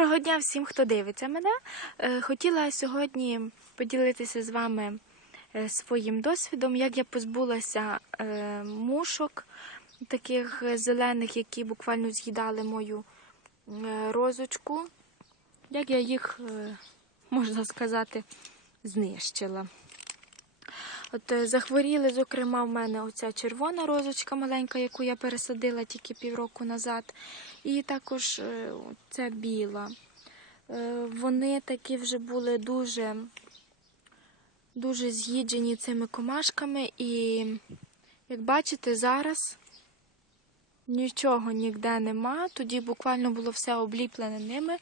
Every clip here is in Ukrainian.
Доброго дня всім, хто дивиться мене. Е, Хотіла сьогодні поділитися з вами е, своїм досвідом, як я позбулася е, мушок, таких зелених, які буквально з'їдали мою розочку. Як я їх, можна сказати, знищила. От е, захворіли, зокрема, в мене оця червона розочка маленька, яку я пересадила тільки півроку назад. І також е, ця біла. Е, Вони такі вже були дуже, дуже з'їджені цими комашками. І, як бачите, зараз нічого ніде нема. Тоді буквально було все обліплене ними.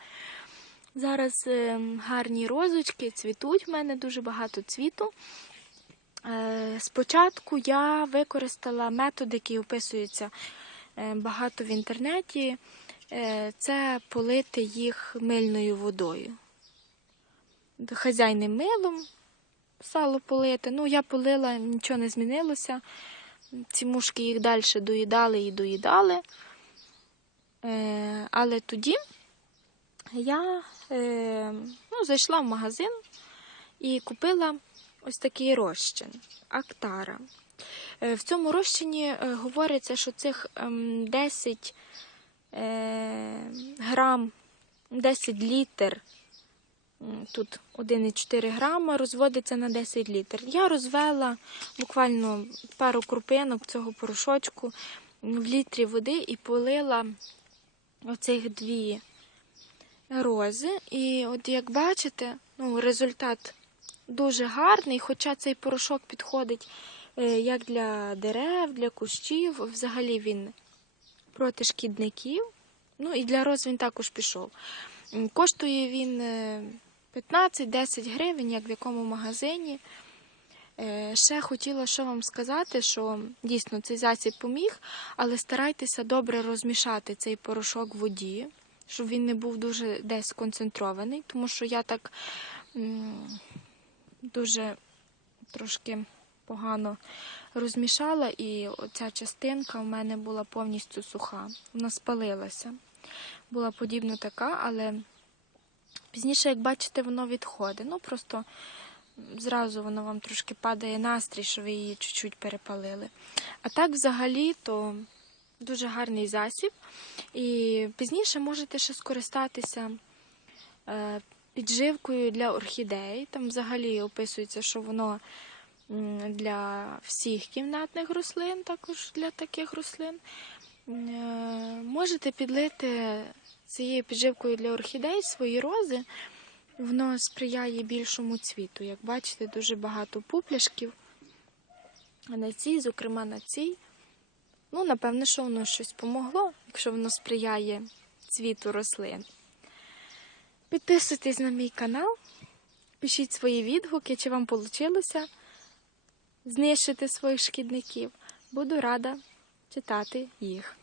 Зараз е, гарні розочки цвітуть в мене дуже багато цвіту. Е, Спочатку я використала метод, який описується е, багато в інтернеті. Е, Це полити їх мильною водою. Хазяйним милом сало полити. Ну, я полила, нічого не змінилося. Ці мушки їх далі доїдали і доїдали. Але тоді я ну, зайшла в магазин і купила ось такий розчин Актара. Е, В цьому розчині е, говориться, що цих ем, 10 е, грам, 10 літр, тут 1,4 грама, розводиться на 10 літр. Я розвела буквально пару крупинок цього порошочку в літрі води і полила оцих дві рози. І от як бачите, ну, результат дуже гарний, хоча цей порошок підходить е, як для дерев, для кущів. Взагалі він проти шкідників. Ну і для роз він також пішов. Коштує він е, 15-10 гривень, як в якому магазині. Е, Ще хотіла що вам сказати, що дійсно цей засіб поміг, але старайтеся добре розмішати цей порошок в воді, щоб він не був дуже десь концентрований, тому що я так дуже трошки погано розмішала, і оця частинка в мене була повністю суха. Вона спалилася. Була подібно така, але пізніше, як бачите, воно відходить. Ну просто зразу воно вам трошки падає настрій, що ви її чуть-чуть перепалили. А так, взагалі, то дуже гарний засіб. І пізніше можете ще скористатися е, підживкою для орхідей. Там взагалі описується, що воно для всіх кімнатних рослин, також для таких рослин. Е, Можете підлити цією підживкою для орхідей свої рози. Воно сприяє більшому цвіту. Як бачите, дуже багато пупляшків. На цій, зокрема на цій. Ну, напевне, що воно щось помогло, якщо воно сприяє цвіту рослин. Підписуйтесь на мій канал, пишіть свої відгуки, чи вам вийшло знищити своїх шкідників. Буду рада читати їх.